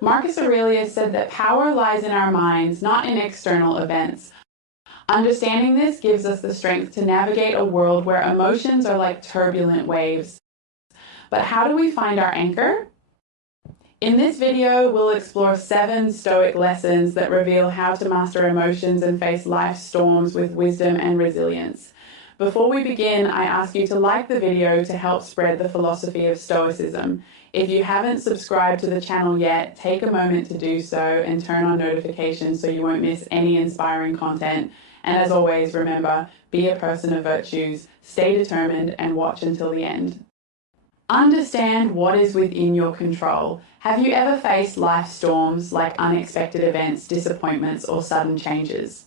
Marcus Aurelius said that power lies in our minds, not in external events. Understanding this gives us the strength to navigate a world where emotions are like turbulent waves. But how do we find our anchor? In this video, we'll explore 7 Stoic lessons that reveal how to master emotions and face life's storms with wisdom and resilience. Before we begin, I ask you to like the video to help spread the philosophy of Stoicism. If you haven't subscribed to the channel yet, take a moment to do so and turn on notifications so you won't miss any inspiring content. And as always, remember, be a person of virtues, stay determined, and watch until the end. Understand what is within your control. Have you ever faced life storms like unexpected events, disappointments, or sudden changes?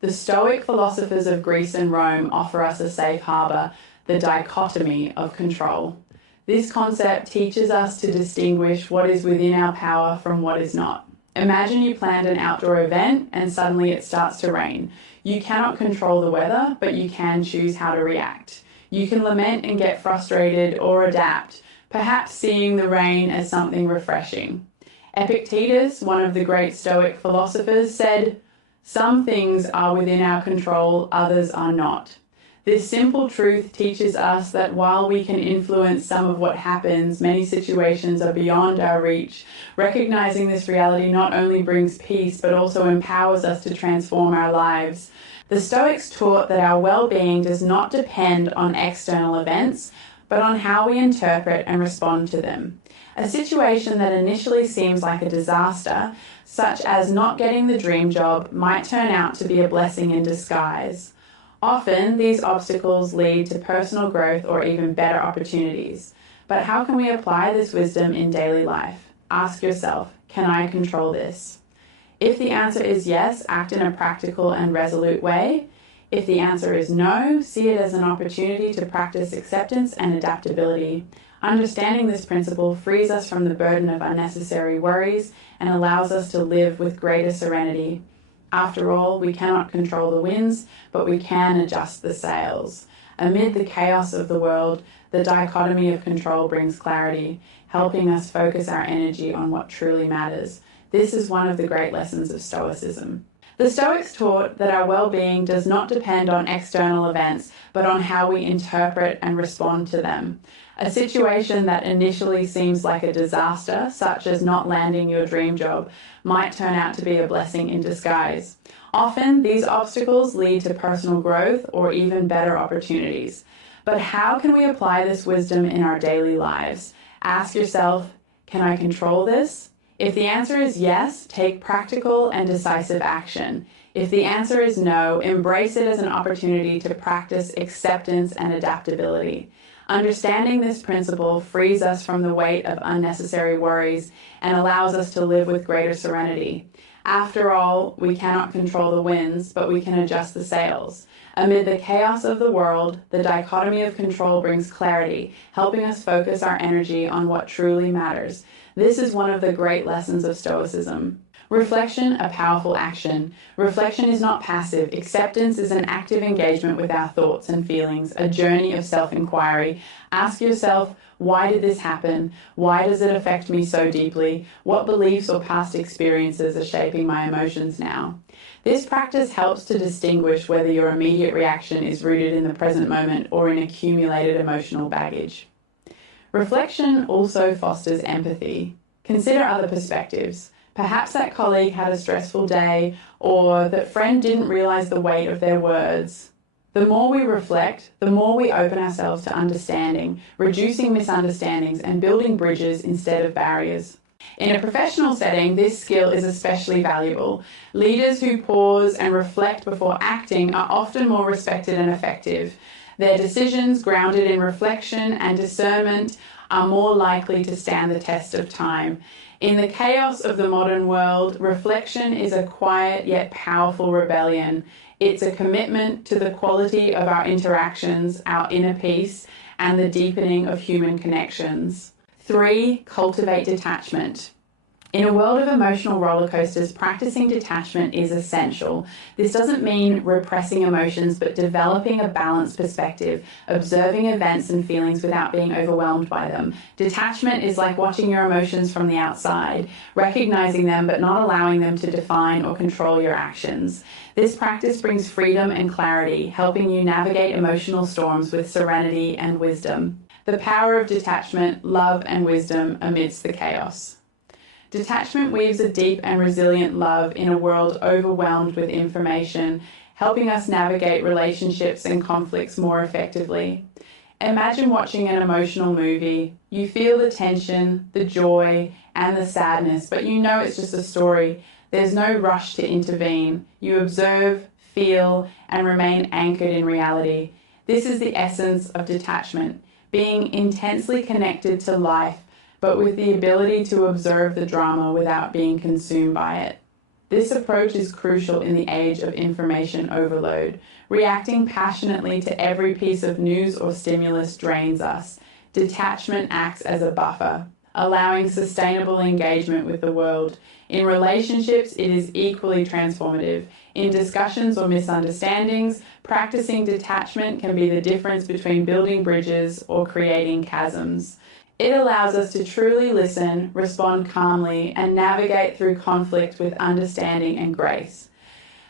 The Stoic philosophers of Greece and Rome offer us a safe harbor, the dichotomy of control. This concept teaches us to distinguish what is within our power from what is not. Imagine you planned an outdoor event and suddenly it starts to rain. You cannot control the weather, but you can choose how to react. You can lament and get frustrated or adapt, perhaps seeing the rain as something refreshing. Epictetus, one of the great Stoic philosophers, said, "Some things are within our control, others are not." This simple truth teaches us that while we can influence some of what happens, many situations are beyond our reach. Recognizing this reality not only brings peace, but also empowers us to transform our lives. The Stoics taught that our well-being does not depend on external events, but on how we interpret and respond to them. A situation that initially seems like a disaster, such as not getting the dream job, might turn out to be a blessing in disguise. Often, these obstacles lead to personal growth or even better opportunities. But how can we apply this wisdom in daily life? Ask yourself, can I control this? If the answer is yes, act in a practical and resolute way. If the answer is no, see it as an opportunity to practice acceptance and adaptability. Understanding this principle frees us from the burden of unnecessary worries and allows us to live with greater serenity. After all, we cannot control the winds, but we can adjust the sails. Amid the chaos of the world, the dichotomy of control brings clarity, helping us focus our energy on what truly matters. This is one of the great lessons of Stoicism. The Stoics taught that our well-being does not depend on external events, but on how we interpret and respond to them. A situation that initially seems like a disaster, such as not landing your dream job, might turn out to be a blessing in disguise. Often, these obstacles lead to personal growth or even better opportunities. But how can we apply this wisdom in our daily lives? Ask yourself, can I control this? If the answer is yes, take practical and decisive action. If the answer is no, embrace it as an opportunity to practice acceptance and adaptability. Understanding this principle frees us from the weight of unnecessary worries and allows us to live with greater serenity. After all, we cannot control the winds, but we can adjust the sails. Amid the chaos of the world, the dichotomy of control brings clarity, helping us focus our energy on what truly matters. This is one of the great lessons of Stoicism. Reflection, a powerful action. Reflection is not passive. Acceptance is an active engagement with our thoughts and feelings, a journey of self-inquiry. Ask yourself, why did this happen? Why does it affect me so deeply? What beliefs or past experiences are shaping my emotions now? This practice helps to distinguish whether your immediate reaction is rooted in the present moment or in accumulated emotional baggage. Reflection also fosters empathy. Consider other perspectives. Perhaps that colleague had a stressful day, or that friend didn't realize the weight of their words. The more we reflect, the more we open ourselves to understanding, reducing misunderstandings and building bridges instead of barriers. In a professional setting, this skill is especially valuable. Leaders who pause and reflect before acting are often more respected and effective. Their decisions, grounded in reflection and discernment, are more likely to stand the test of time. In the chaos of the modern world, reflection is a quiet yet powerful rebellion. It's a commitment to the quality of our interactions, our inner peace, and the deepening of human connections. 3, cultivate detachment. In a world of emotional roller coasters, practicing detachment is essential. This doesn't mean repressing emotions, but developing a balanced perspective, observing events and feelings without being overwhelmed by them. Detachment is like watching your emotions from the outside, recognizing them but not allowing them to define or control your actions. This practice brings freedom and clarity, helping you navigate emotional storms with serenity and wisdom. The power of detachment, love, and wisdom amidst the chaos. Detachment weaves a deep and resilient love in a world overwhelmed with information, helping us navigate relationships and conflicts more effectively. Imagine watching an emotional movie. You feel the tension, the joy, and the sadness, but you know it's just a story. There's no rush to intervene. You observe, feel, and remain anchored in reality. This is the essence of detachment, being intensely connected to life, but with the ability to observe the drama without being consumed by it. This approach is crucial in the age of information overload. Reacting passionately to every piece of news or stimulus drains us. Detachment acts as a buffer, allowing sustainable engagement with the world. In relationships, it is equally transformative. In discussions or misunderstandings, practicing detachment can be the difference between building bridges or creating chasms. It allows us to truly listen, respond calmly, and navigate through conflict with understanding and grace.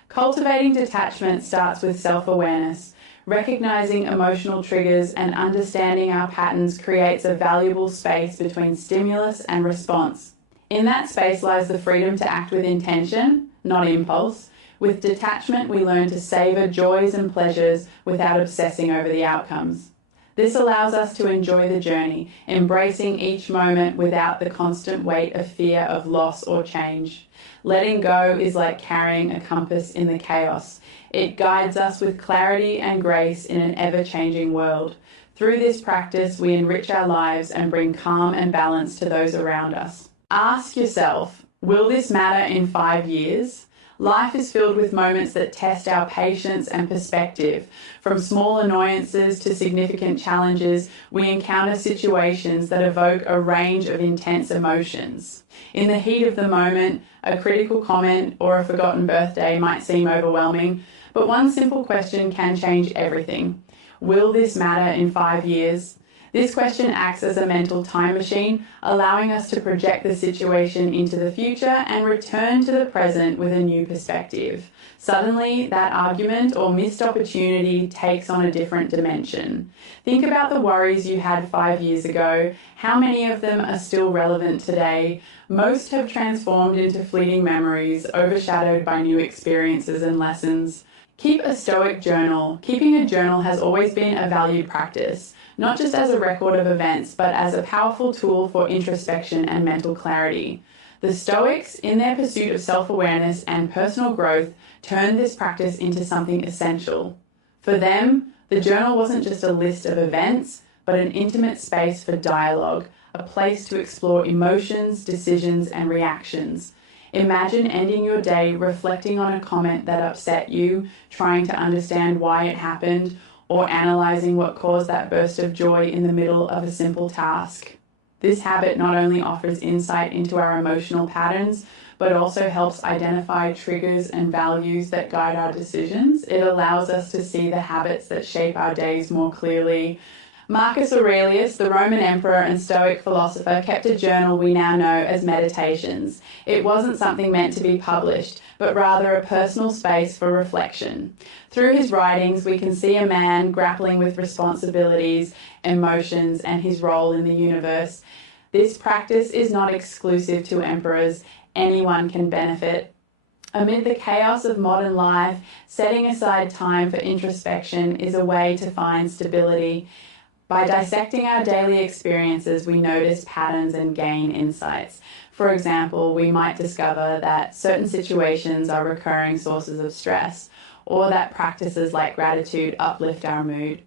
Cultivating detachment starts with self-awareness. Recognizing emotional triggers and understanding our patterns creates a valuable space between stimulus and response. In that space lies the freedom to act with intention, not impulse. With detachment, we learn to savor joys and pleasures without obsessing over the outcomes. This allows us to enjoy the journey, embracing each moment without the constant weight of fear of loss or change. Letting go is like carrying a compass in the chaos. It guides us with clarity and grace in an ever-changing world. Through this practice, we enrich our lives and bring calm and balance to those around us. Ask yourself, will this matter in 5 years? Life is filled with moments that test our patience and perspective. From small annoyances to significant challenges, we encounter situations that evoke a range of intense emotions. In the heat of the moment, a critical comment or a forgotten birthday might seem overwhelming, but one simple question can change everything. Will this matter in 5 years? This question acts as a mental time machine, allowing us to project the situation into the future and return to the present with a new perspective. Suddenly, that argument or missed opportunity takes on a different dimension. Think about the worries you had 5 years ago. How many of them are still relevant today? Most have transformed into fleeting memories, overshadowed by new experiences and lessons. Keep a Stoic journal. Keeping a journal has always been a valued practice, not just as a record of events, but as a powerful tool for introspection and mental clarity. The Stoics, in their pursuit of self-awareness and personal growth, turned this practice into something essential. For them, the journal wasn't just a list of events, but an intimate space for dialogue, a place to explore emotions, decisions, and reactions. Imagine ending your day reflecting on a comment that upset you, trying to understand why it happened, or analyzing what caused that burst of joy in the middle of a simple task. This habit not only offers insight into our emotional patterns, but also helps identify triggers and values that guide our decisions. It allows us to see the habits that shape our days more clearly. Marcus Aurelius, the Roman emperor and Stoic philosopher, kept a journal we now know as Meditations. It wasn't something meant to be published, but rather a personal space for reflection. Through his writings, we can see a man grappling with responsibilities, emotions, and his role in the universe. This practice is not exclusive to emperors. Anyone can benefit. Amid the chaos of modern life, setting aside time for introspection is a way to find stability. By dissecting our daily experiences, we notice patterns and gain insights. For example, we might discover that certain situations are recurring sources of stress, or that practices like gratitude uplift our mood.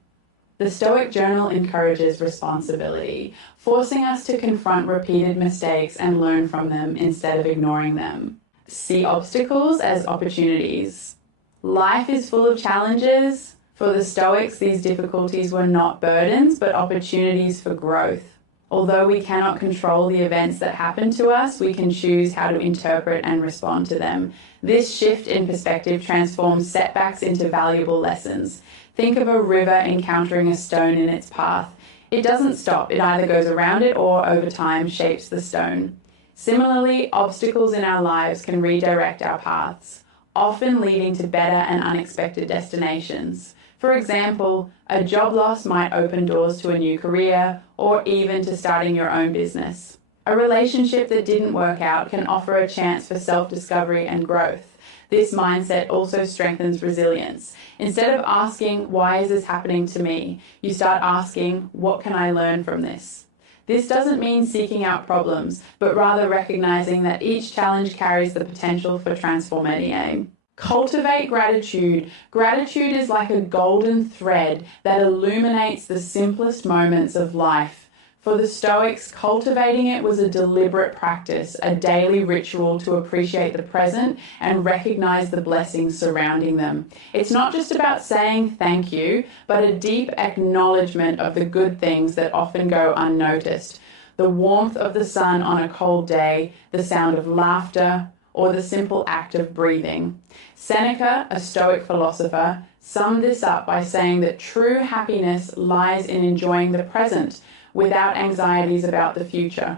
The Stoic journal encourages responsibility, forcing us to confront repeated mistakes and learn from them instead of ignoring them. See obstacles as opportunities. Life is full of challenges. For the Stoics, these difficulties were not burdens, but opportunities for growth. Although we cannot control the events that happen to us, we can choose how to interpret and respond to them. This shift in perspective transforms setbacks into valuable lessons. Think of a river encountering a stone in its path. It doesn't stop, it either goes around it or, over time, shapes the stone. Similarly, obstacles in our lives can redirect our paths, often leading to better and unexpected destinations. For example, a job loss might open doors to a new career or even to starting your own business. A relationship that didn't work out can offer a chance for self-discovery and growth. This mindset also strengthens resilience. Instead of asking, "Why is this happening to me?" you start asking, "What can I learn from this?" This doesn't mean seeking out problems, but rather recognizing that each challenge carries the potential for transformation. Cultivate gratitude. Gratitude is like a golden thread that illuminates the simplest moments of life. For the Stoics, cultivating it was a deliberate practice, a daily ritual to appreciate the present and recognize the blessings surrounding them. It's not just about saying thank you, but a deep acknowledgement of the good things that often go unnoticed. The warmth of the sun on a cold day, the sound of laughter, or the simple act of breathing. Seneca, a Stoic philosopher, summed this up by saying that true happiness lies in enjoying the present without anxieties about the future.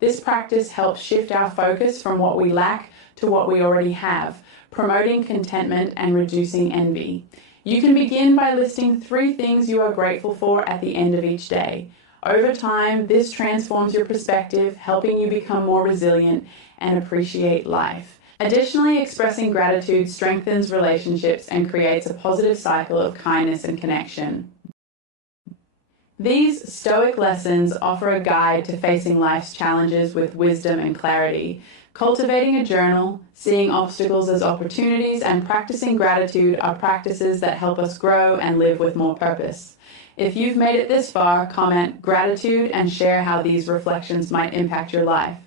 This practice helps shift our focus from what we lack to what we already have, promoting contentment and reducing envy. You can begin by listing 3 things you are grateful for at the end of each day. Over time, this transforms your perspective, helping you become more resilient and appreciate life. Additionally, expressing gratitude strengthens relationships and creates a positive cycle of kindness and connection. These Stoic lessons offer a guide to facing life's challenges with wisdom and clarity. Cultivating a journal, seeing obstacles as opportunities, and practicing gratitude are practices that help us grow and live with more purpose. If you've made it this far, comment gratitude and share how these reflections might impact your life.